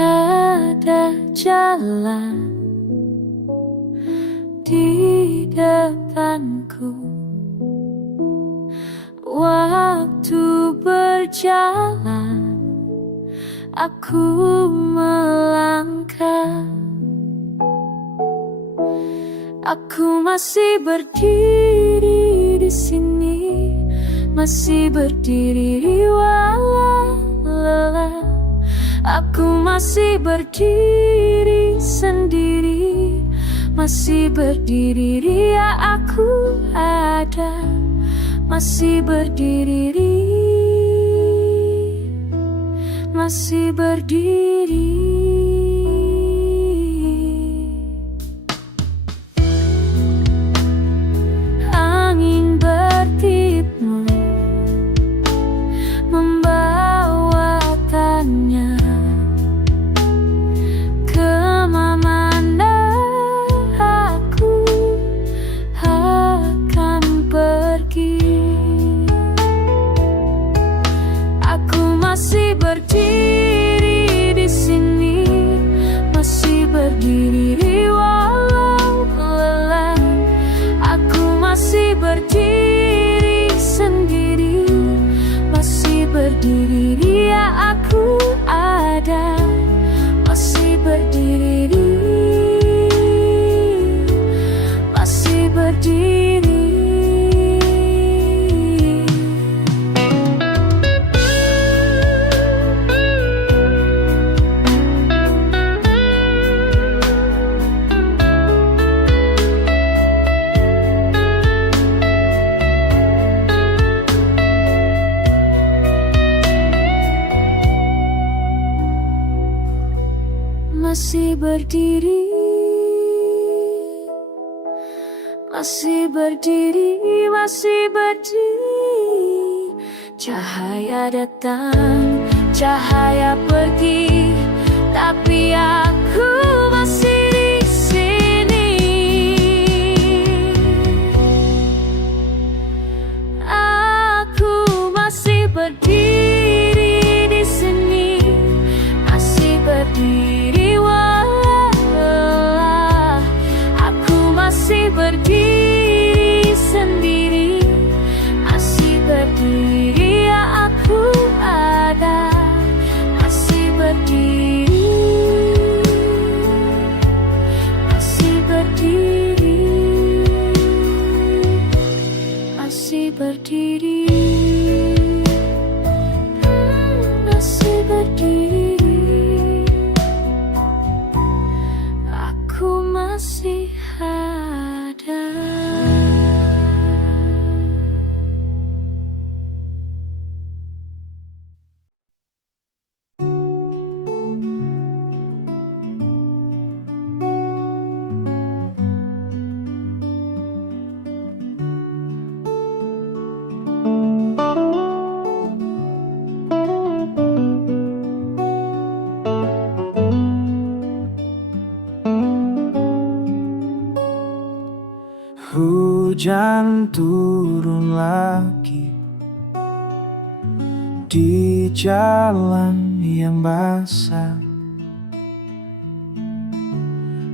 Ada jalan di depanku, waktu berjalan, aku melangkah. Aku masih berdiri di sini, masih berdiri walau lelah. Aku masih berdiri sendiri, masih berdiri, ya aku ada, masih berdiri, masih berdiri. Angin bertiup membawakannya kemana aku akan pergi. Aku masih berdiri di sini, masih berdiri walau lelah. Aku masih berdiri sendiri, masih berdiri, ya aku ada, masih berdiri, masih berdiri. Masih berdiri, masih berdiri, masih berdiri. Cahaya datang, cahaya pergi, tapi aku masih di sini. Aku masih berdiri di sini, masih berdiri walau lelah. Aku masih berdiri sendiri, masih berdiri, ya aku ada, masih berdiri, masih berdiri, masih berdiri, masih berdiri. Aku masih ada. Hujan turun lagi di jalan yang basah.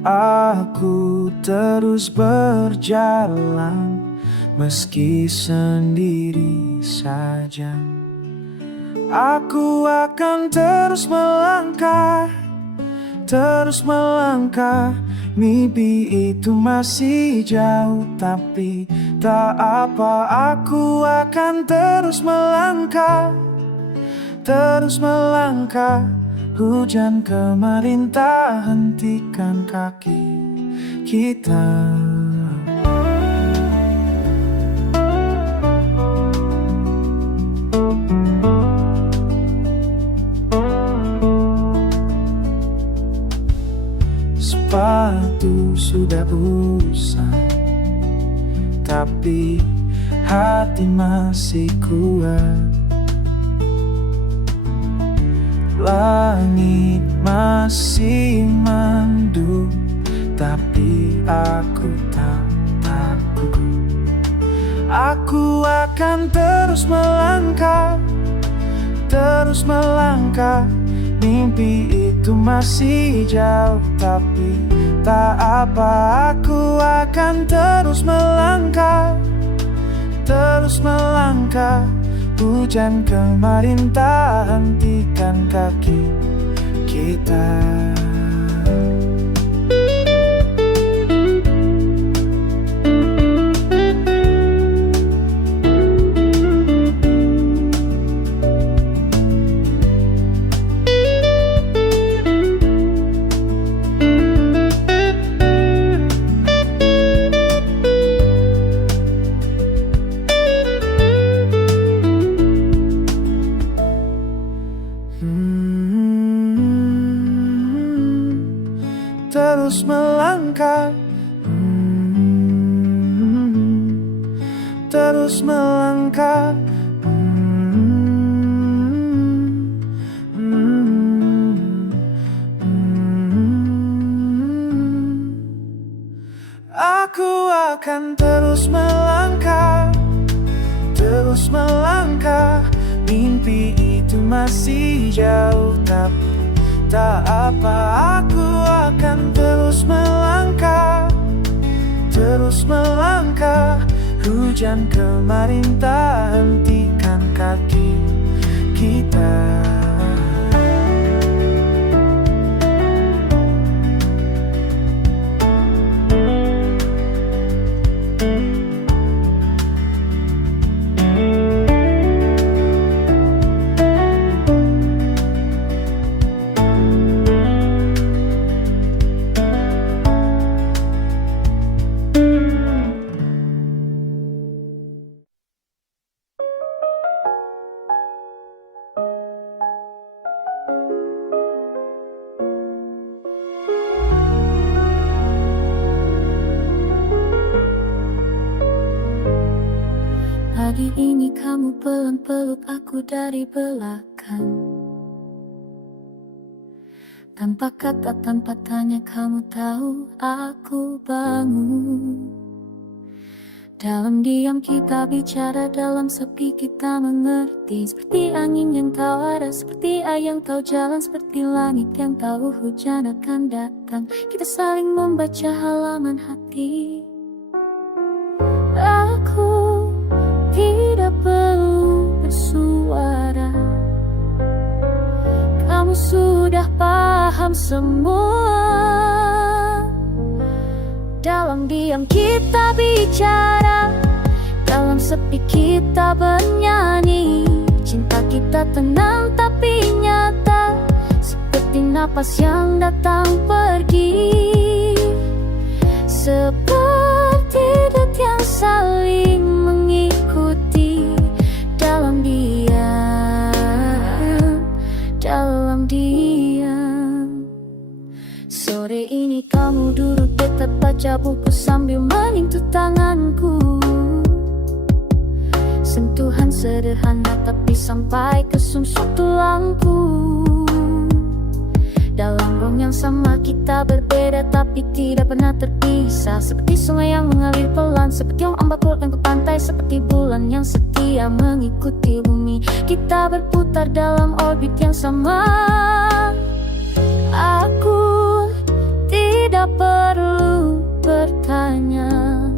Aku terus berjalan meski sendiri saja. Aku akan terus melangkah, terus melangkah. Mimpi itu masih jauh, tapi tak apa. Aku akan terus melangkah, terus melangkah. Hujan kemarin tak hentikan kaki kita. Sepatu sudah usang, tapi hati hati masih kuat. Langit masih mendung, tapi aku tak takut. Aku akan terus melangkah, terus melangkah. Mimpi itu masih jauh, tapi tak apa. Aku akan terus melangkah, terus melangkah. Hujan kemarin tak hentikan kaki kita. Terus melangkah, terus melangkah. Aku akan terus melangkah, terus melangkah. Mimpi itu masih jauh, tapi tak apa. Aku akan terus melangkah, terus melangkah. Hujan kemarin tak hentikan kaki kita. Pagi ini kamu pelan peluk aku dari belakang. Tanpa kata, tanpa tanya, kamu tahu aku bangun. Dalam diam kita bicara, dalam sepi kita mengerti. Seperti angin yang tahu arah, seperti air yang tahu jalan, seperti langit yang tahu hujan akan datang. Kita saling membaca halaman hati. Aku tidak perlu bersuara, kamu sudah paham semua. Dalam diam kita bicara, dalam sepi kita bernyanyi. Cinta kita tenang tapi nyata, seperti napas yang datang pergi. Seperti detik yang saling mengikuti. Dalam diam, dalam diam. Sore ini kamu duduk dekat baca buku sambil menyentuh tanganku. Sentuhan sederhana tapi sampai ke sumsum tulangku. Dalam ruang yang sama kita berbeda tapi tidak pernah terpisah. Seperti sungai yang mengalir pelan, seperti ombak yang ke pantai, seperti bulan yang setia mengikuti bumi. Kita berputar dalam orbit yang sama. Aku tidak perlu bertanya,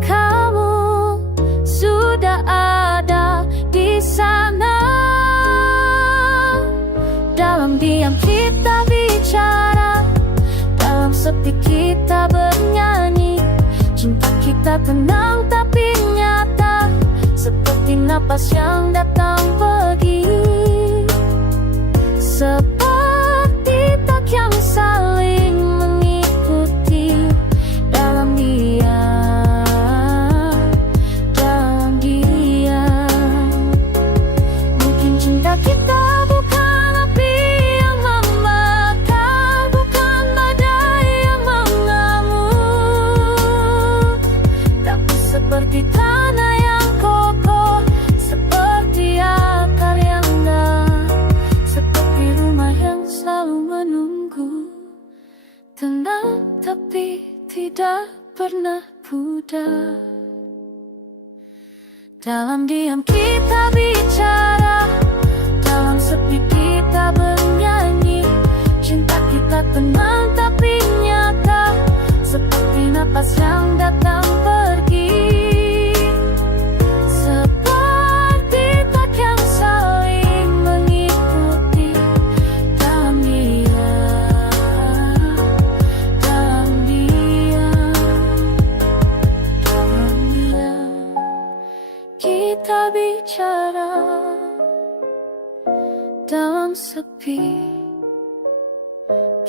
kamu sudah ada di sana. Dalam diam kita bicara, dalam sepi kita bernyanyi. Cinta kita tenang tapi nyata, seperti napas yang datang pergi. Seperti tak yang saling mengikuti. Dalam diam, dalam diam. Mungkin cinta kita pernah pudar. Dalam diam kita bicara, dalam sepi kita bernyanyi. Cinta kita tenang tapi nyata, seperti napas yang datang pergi. Seperti tak yang saling mengikuti. Dalam diam, dalam diam, dalam diam kita bicara, dalam sepi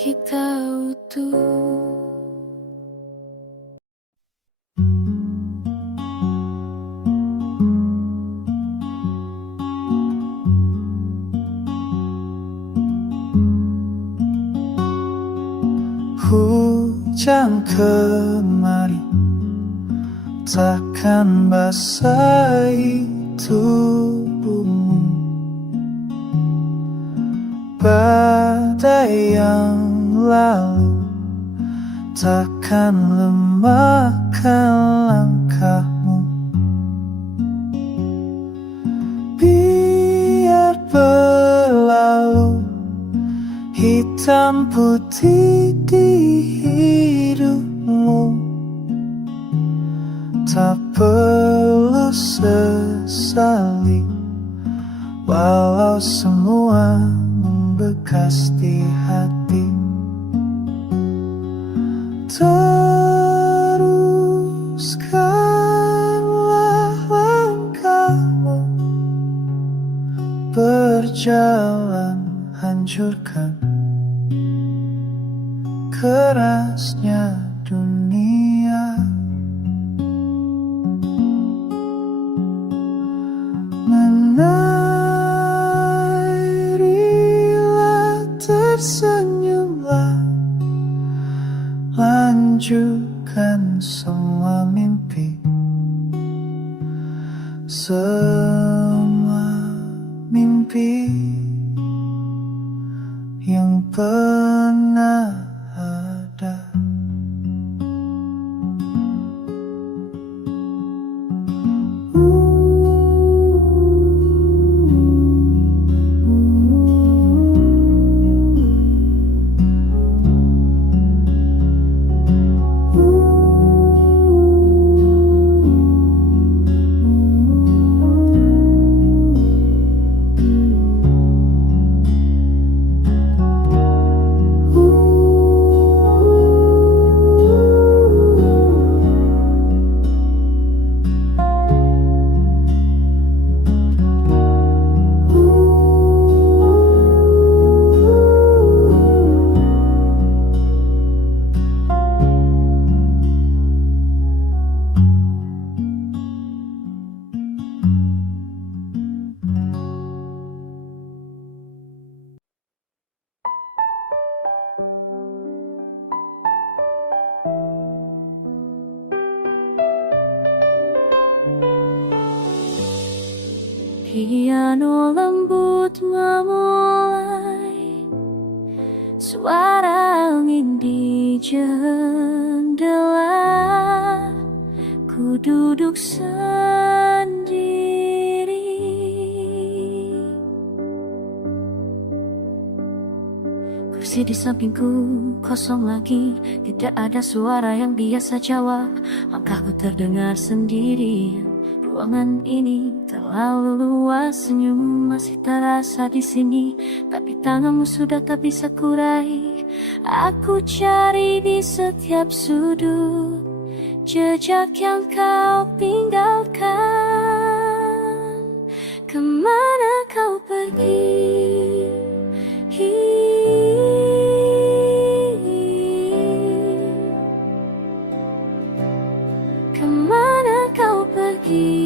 kita utuh. Hujan kemarin takkan basahi tubuhmu. Badai yang lalu takkan lemahkan langkahmu. Biar berlalu hitam putih di hidupmu, tak perlu sesali walau semua membekas di hati. Teruskanlah langkahmu, berjalan hancurkan kerasnya dunia. Menarilah, tersenyumlah, lanjutkan semua mimpi, semua mimpi yang pernah ada. Piano lembut memulai, suara angin di jendela. Ku duduk sendiri, kursi di sampingku kosong lagi. Tidak ada suara yang biasa jawab, langkahku terdengar sendiri. Ruangan ini terlalu luas, senyum masih terasa di sini, tapi tanganmu sudah tak bisa kurai. Aku cari di setiap sudut jejak yang kau tinggalkan. Kemana kau pergi? Kemana kau pergi?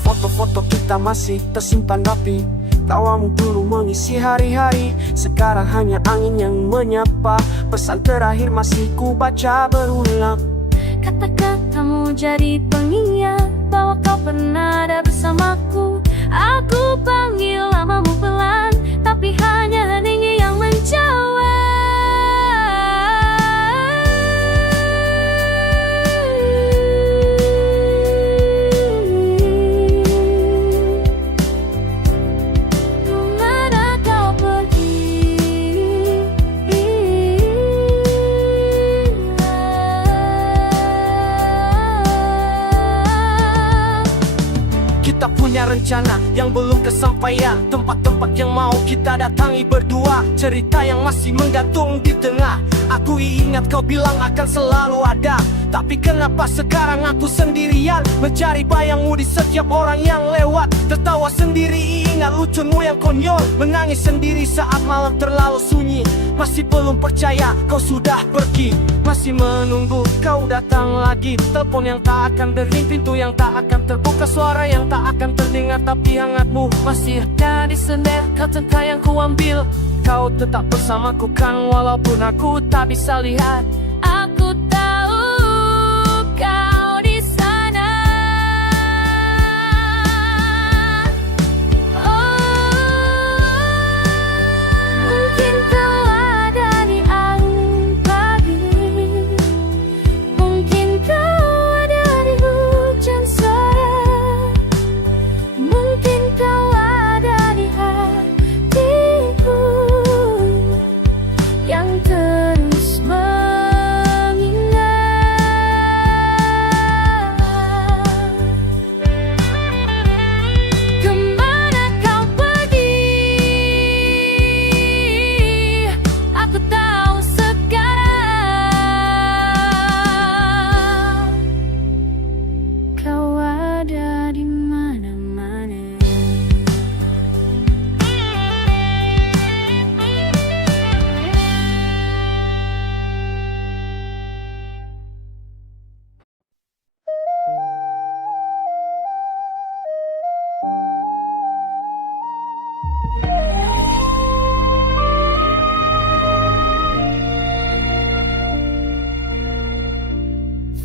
Foto-foto kita masih tersimpan rapi, tawamu dulu mengisi hari-hari. Sekarang hanya angin yang menyapa, pesan terakhir masih ku baca berulang. Kata-katamu jadi pengingat bahwa kau pernah ada bersamaku. Aku panggil namamu pelan, tapi hanya hening yang menjawab. Kemana kau pergi? Kita punya rencana yang belum kesampaian, tempat-tempat yang mau kita datangi berdua, cerita yang masih menggantung di tengah. Aku ingat kau bilang akan selalu ada, tapi kenapa sekarang aku sendirian, mencari bayangmu di setiap orang yang lewat. Tertawa sendiri, ingat lucumu yang konyol, menangis sendiri saat malam terlalu sunyi. Masih belum percaya kau sudah pergi, masih menunggu kau datang lagi. Telepon yang tak akan dering, pintu yang tak akan terbuka, suara yang tak akan terdengar, tapi hangatmu masih ada di sender. Kau cinta yang ku ambil, kau tetap bersamaku kan, walaupun aku tak bisa lihat. Aku tahu kau di sana. Oh, mungkin kau ada di angin pagi, mungkin kau ada di hujan sore, mungkin kau ada di hatiku yang terus mengingat. Kemana kau pergi? Aku tahu sekarang kau ada di mana-mana.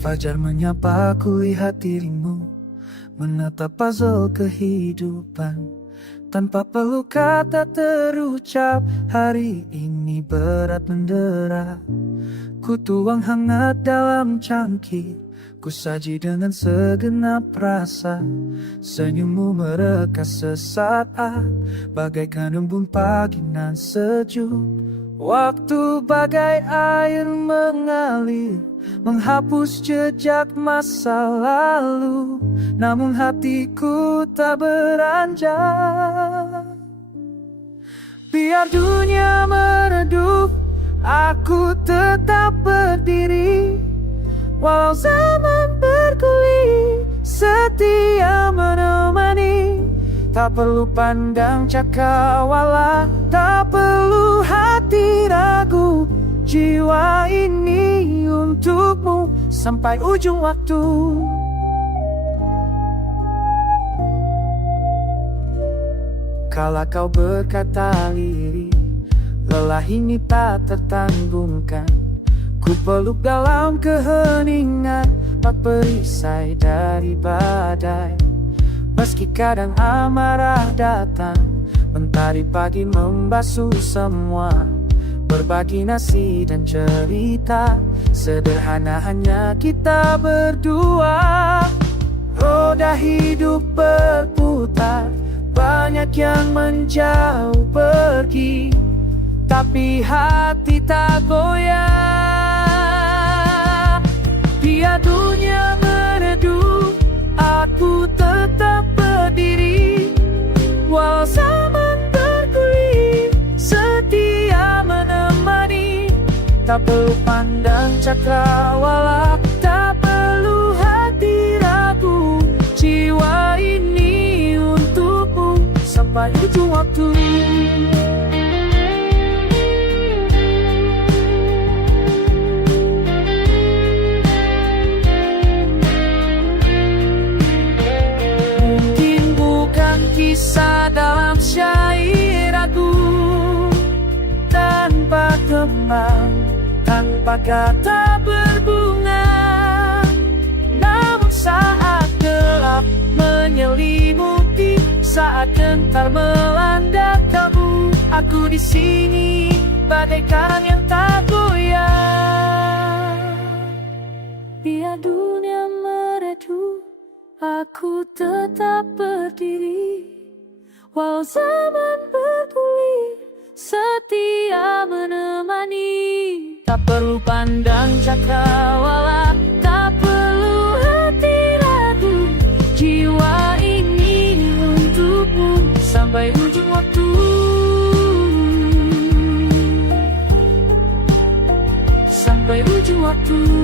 Fajar menyapa, ku lihat dirimu menatap puzzle kehidupan. Tanpa perlu kata terucap, hari ini berat mendera. Ku tuang hangat dalam cangkir, ku saji dengan segenap rasa. Senyummu mereka sesaat, bagaikan embun pagi nan sejuk. Waktu bagai air mengalir, menghapus jejak masa lalu. Namun hatiku tak beranjak. Biar dunia meredup, aku tetap berdiri. Walau zaman bergulir, setia menemani. Tak perlu pandang cakrawala, tak perlu hati ragu. Jiwa ini untukmu sampai ujung waktu. Kala kau berkata lirih, lelah ini tak tertanggungan. Ku peluk dalam keheningan, bak perisai dari badai. Meski kadang amarah datang, mentari pagi membasuh semua. Berbagi nasi dan cerita, sederhana hanya kita berdua. Roda hidup berputar, banyak yang menjauh pergi, tapi hati tak goyah. Biar dunia meredup, aku tetap berdiri. Walau zaman bergulir, setia menemani. Tak perlu pandang cakrawala, tak perlu hati ragu. Jiwa ini untukmu sampai ujung waktu. Kisah dalam syair aku, tanpa kembang, tanpa kata berbunga. Namun saat gelap menyelimuti, saat gentar melanda kamu. Aku di sini bagaikan yang tak goyah. Biar dunia meredu, aku tetap berdiri. Walau zaman bergulir, setia menemani. Tak perlu pandang cakrawala, tak perlu hati ragu. Jiwa ini untukmu sampai ujung waktu. Sampai ujung waktu.